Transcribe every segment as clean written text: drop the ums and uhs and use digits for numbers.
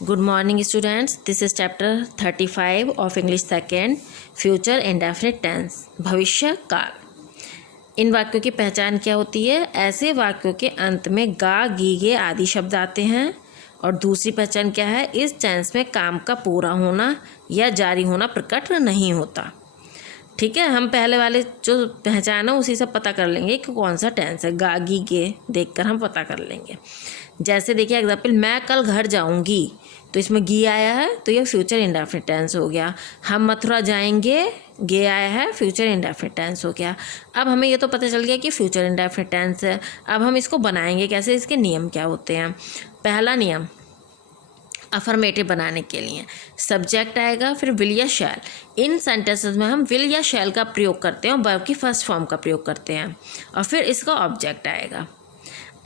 Good morning students, this is chapter 35 of English second, future indefinite tense, भविष्य काल। इन वाक्यों की पहचान क्या होती है? ऐसे वाक्यों के अंत में गा, गी, गे आदि शब्द आते हैं। और दूसरी पहचान क्या है? इस टेंस में काम का पूरा होना या जारी होना प्रकट नहीं होता। ठीक है, हम पहले वाले जो पहचान है उसी से पता कर लेंगे कि कौन सा टेंस है। गा, गी, गे देखकर हम पता कर लेंगे। जैसे देखिए एग्जाम्पल, मैं कल घर जाऊंगी, तो इसमें गी आया है तो ये फ्यूचर इंडेफिनिट टेंस हो गया। हम मथुरा जाएंगे, गे आया है, फ्यूचर इंडेफिनिट टेंस हो गया। अब हमें ये तो पता चल गया कि फ्यूचर इंडेफिनिट टेंस है। अब हम इसको बनाएंगे कैसे, इसके नियम क्या होते हैं? पहला नियम, अफर्मेटिव बनाने के लिए सब्जेक्ट आएगा, फिर विल या शैल। इन सेंटेंसेस में हम विल या शैल का प्रयोग करते हैं और वर्ब की फर्स्ट फॉर्म का प्रयोग करते हैं, और फिर इसका ऑब्जेक्ट आएगा।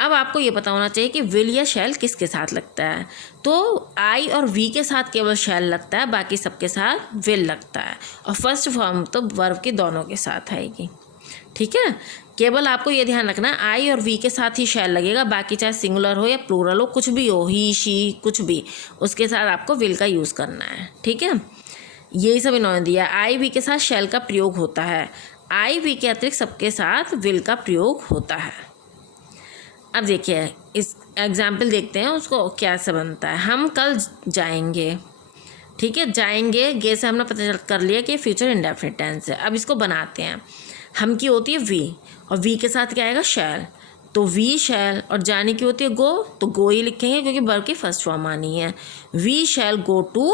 अब आपको ये पता होना चाहिए कि विल या शैल किसके साथ लगता है। तो आई और वी के साथ केवल शैल लगता है, बाकी सबके साथ विल लगता है, और फर्स्ट फॉर्म तो वर्ब की दोनों के साथ आएगी। ठीक है, केवल आपको ये ध्यान रखना है आई और वी के साथ ही शैल लगेगा, बाकी चाहे सिंगुलर हो या प्लूरल हो, कुछ भी हो, ही, शी, कुछ भी, उसके साथ आपको विल का यूज़ करना है। ठीक है, यही सब इन्होंने दिया। आई वी के साथ शैल का प्रयोग होता है, आई वी के अतिरिक्त सबके साथ विल का प्रयोग होता है। अब देखिए इस एग्जाम्पल देखते हैं उसको क्या से बनता है। हम कल जाएंगे, ठीक है, जाएंगे गे से हमने पता कर लिया कि फ्यूचर इंडेफिनिट टेंस है। अब इसको बनाते हैं। हम की होती है वी, और वी के साथ क्या आएगा? शैल। तो वी शैल, और जाने की होती है गो, तो गो ही लिखेंगे क्योंकि वर्ब की फर्स्ट फॉर्म आनी है। वी शैल गो टू,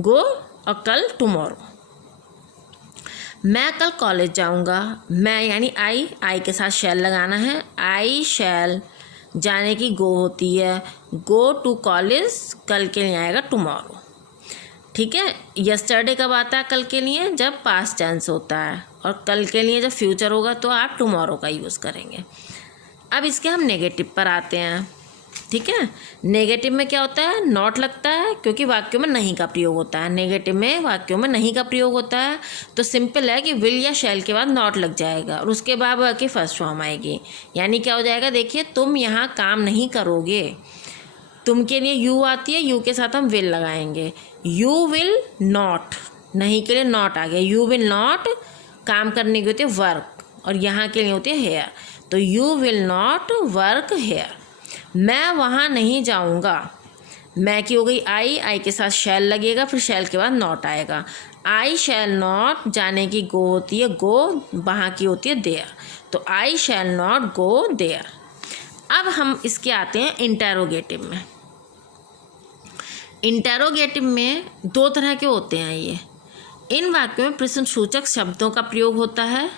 गो, और कल टुमारो। मैं कल कॉलेज जाऊंगा, मैं यानी आई के साथ शैल लगाना है। आई शैल, जाने की गो होती है, गो टू कॉलेज, कल के लिए आएगा टुमारो। ठीक है, यस्टरडे कब आता है कल के लिए? जब पास्ट टेंस होता है, और कल के लिए जब फ्यूचर होगा तो आप टुमारो का यूज़ करेंगे। अब इसके हम नेगेटिव पर आते हैं। ठीक है, नेगेटिव में क्या होता है? नॉट लगता है, क्योंकि वाक्यों में नहीं का प्रयोग होता है। नेगेटिव में वाक्यों में नहीं का प्रयोग होता है, तो सिंपल है कि विल या शैल के बाद नॉट लग जाएगा, और उसके बाद वर्ब की फर्स्ट फॉर्म आएगी। यानी क्या हो जाएगा? देखिए, तुम यहाँ काम नहीं करोगे। तुम के लिए यू आती है, यू के साथ हम विल लगाएंगे। यू विल नॉट, नहीं के लिए नॉट आ गया। यू विल नॉट, काम करने की होती है वर्क, और यहाँ के लिए होती है हेयर, तो you will not work here. मैं वहाँ नहीं जाऊँगा, मैं की हो गई आई के साथ शैल लगेगा, फिर शैल के बाद नॉट आएगा। आई शैल नॉट, जाने की गो होती है गो, वहाँ की होती है देयर, तो आई शैल नॉट गो देयर। अब हम इसके आते हैं इंटेरोगेटिव में। इंटेरोगेटिव में दो तरह के होते हैं ये। इन वाक्यों में प्रश्नसूचक शब्दों का प्रयोग होता है,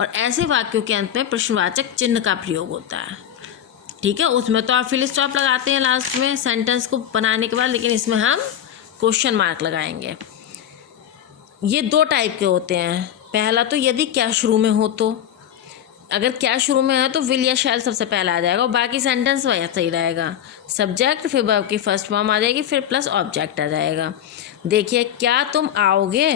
और ऐसे वाक्यों के अंत में प्रश्नवाचक चिन्ह का प्रयोग होता है। ठीक है, उसमें तो आप फिल स्टॉप लगाते हैं लास्ट में सेंटेंस को बनाने के बाद, लेकिन इसमें हम क्वेश्चन मार्क लगाएंगे। ये दो टाइप के होते हैं। पहला तो यदि क्या शुरू में हो, तो अगर क्या शुरू में है तो विल या शैल सबसे पहले आ जाएगा, और बाकी सेंटेंस वैसा ही रहेगा। सब्जेक्ट, फिर वर्ब की फर्स्ट फॉर्म आ जाएगी, फिर प्लस ऑब्जेक्ट आ जाएगा। देखिए, क्या तुम आओगे,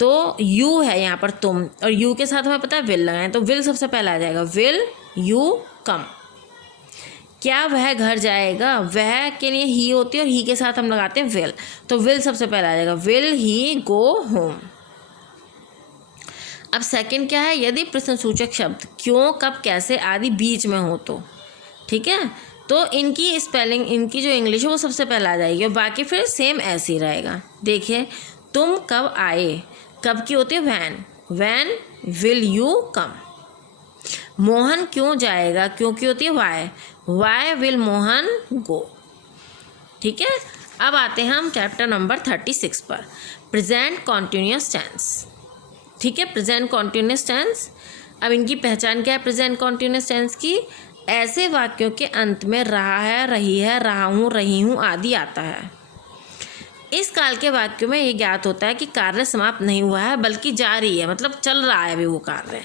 तो यू है यहाँ पर तुम, और यू के साथ हमें पता है विल लगाएं, तो विल सबसे पहले आ जाएगा, विल यू कम। क्या वह घर जाएगा, वह के लिए ही होती है, और ही के साथ हम लगाते हैं विल, तो विल सबसे पहले आ जाएगा, विल ही गो होम। अब सेकंड क्या है? यदि प्रश्नसूचक शब्द क्यों, कब, कैसे आदि बीच में हो तो, ठीक है, तो इनकी स्पेलिंग, इनकी जो इंग्लिश है वो सबसे पहले आ जाएगी, और बाकी फिर सेम ऐसे ही रहेगा। देखिए, तुम कब आए, कब की होती है when, when will you come. Mohan क्यों जाएगा, क्यों की होती है why, why will Mohan go. ठीक है, अब आते हैं हम चैप्टर नंबर 36 पर, प्रेजेंट कॉन्टिन्यूअस टेंस। ठीक है, प्रेजेंट कॉन्टिन्यूअस टेंस। अब इनकी पहचान क्या है प्रेजेंट कॉन्टिन्यूअस टेंस की? ऐसे वाक्यों के अंत में रहा है, रही है, रहा हूँ, रही हूँ आदि आता है। इस काल के वाक्यों में ये ज्ञात होता है कि कार्य समाप्त नहीं हुआ है, बल्कि जारी है, मतलब चल रहा है अभी वो कार्य।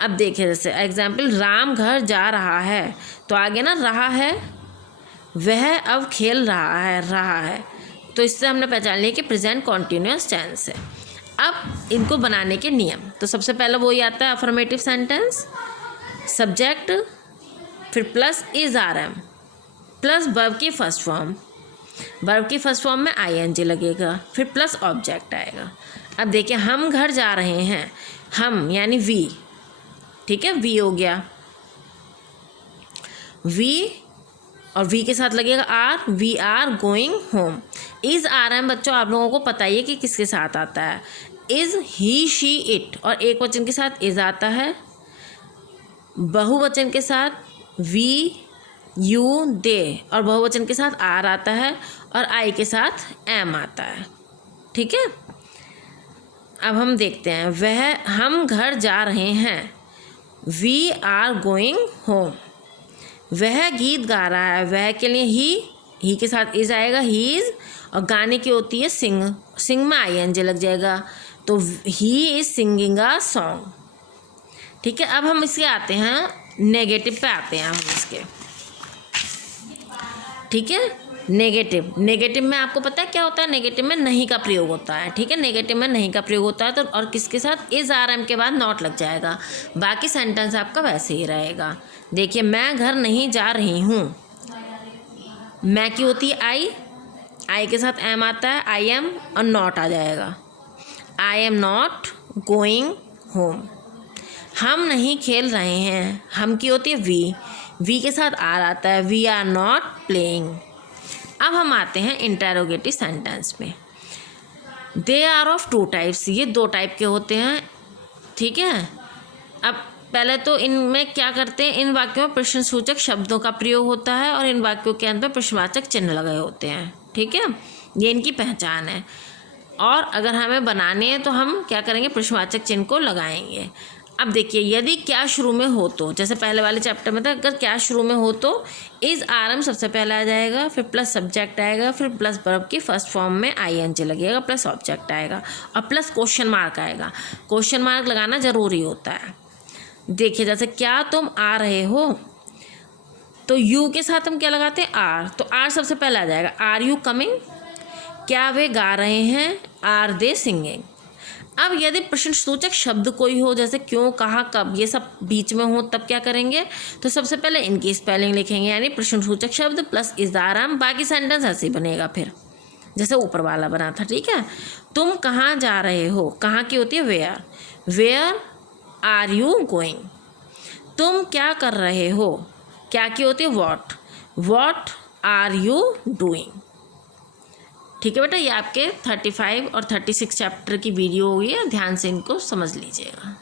अब देखिए, जैसे एग्जाम्पल, राम घर जा रहा है, तो आगे ना रहा है, वह अब खेल रहा है, तो इससे हमने पहचान लिया कि प्रेजेंट कॉन्टिन्यूअस टेंस है। अब इनको बनाने के नियम, तो सबसे पहले वही आता है अफर्मेटिव सेंटेंस, सब्जेक्ट, फिर plus is are am, plus verb की फर्स्ट फॉर्म, वर्ब की फर्स्ट फॉर्म में आईएनजी लगेगा, फिर प्लस ऑब्जेक्ट आएगा। अब देखिए हम घर जा रहे हैं, हम यानी वी, ठीक है, वी हो गया, वी और वी के साथ लगेगा are, we are going home. Is आ रहा है बच्चों, आप लोगों को पता ही है कि किसके साथ आता है, इज़, ही, शी, इट, और एक वचन के साथ इज़ आता है, बहुवचन के साथ वी, यू, दे, और बहुवचन के साथ आर आता है, और आई के साथ एम आता है, ठीक है। अब हम देखते हैं, वह, हम घर जा रहे हैं, वी आर गोइंग होम। वह गीत गा रहा है, वह के लिए ही के साथ इज आएगा, ही इज़, और गाने की होती है सिंग, सिंग में आईएनजी लग जाएगा, तो he is singing a song, ठीक है। अब हम इसके आते हैं नेगेटिव पे आते हैं हम इसके, ठीक है। नेगेटिव में आपको पता है क्या होता है, नेगेटिव में नहीं का प्रयोग होता है, ठीक है। नेगेटिव में नहीं का प्रयोग होता है तो और किसके साथ, इज आर एम के बाद नॉट लग जाएगा, बाकी सेंटेंस आपका वैसे ही रहेगा। देखिए मैं घर नहीं जा रही हूँ, मैं की होती है आई के साथ एम आता है, आई एम, और नॉट आ जाएगा, I am not going home. हम नहीं खेल रहे हैं, हम की होती है वी के साथ आर आता है, वी आर नॉट प्लेइंग। अब हम आते हैं इंटेरोगेटिव सेंटेंस में। They are of two types, ये दो टाइप के होते हैं, ठीक है। अब पहले तो इनमें क्या करते हैं, इन वाक्यों में प्रश्नसूचक शब्दों का प्रयोग होता है और इन वाक्यों के अंत में प्रश्नवाचक चिन्ह लगे होते हैं, ठीक है। ये इनकी पहचान है, और अगर हमें बनाने हैं तो हम क्या करेंगे, प्रश्नवाचक चिन्ह को लगाएंगे। अब देखिए यदि क्या शुरू में हो तो, जैसे पहले वाले चैप्टर में था, अगर क्या शुरू में हो तो इज़ आर एम सबसे पहले आ जाएगा, फिर प्लस सब्जेक्ट आएगा, फिर प्लस वर्ब की फर्स्ट फॉर्म में आईएनजी लगेगा, प्लस ऑब्जेक्ट आएगा, और प्लस क्वेश्चन मार्क आएगा। क्वेश्चन मार्क लगाना ज़रूरी होता है। देखिए जैसे क्या तुम आ रहे हो, तो यू के साथ हम क्या लगाते हैं, आर, तो आर सबसे पहले आ जाएगा, आर यू कमिंग। क्या वे गा रहे हैं, आर दे सिंगिंग। अब यदि प्रश्नसूचक शब्द कोई हो, जैसे क्यों, कहाँ, कब, ये सब बीच में हो, तब क्या करेंगे, तो सबसे पहले इनकी स्पेलिंग लिखेंगे, यानी प्रश्नसूचक शब्द प्लस इज़ आर एम, बाकी सेंटेंस ऐसे ही बनेगा फिर जैसे ऊपर वाला बना था, ठीक है। तुम कहाँ जा रहे हो, कहाँ की होती है वेयर आर यू गोइंग। तुम क्या कर रहे हो, क्या की होती है व्हाट आर यू डूइंग, ठीक है बेटा। ये आपके 35 और 36 चैप्टर की वीडियो हुई है, ध्यान से इनको समझ लीजिएगा।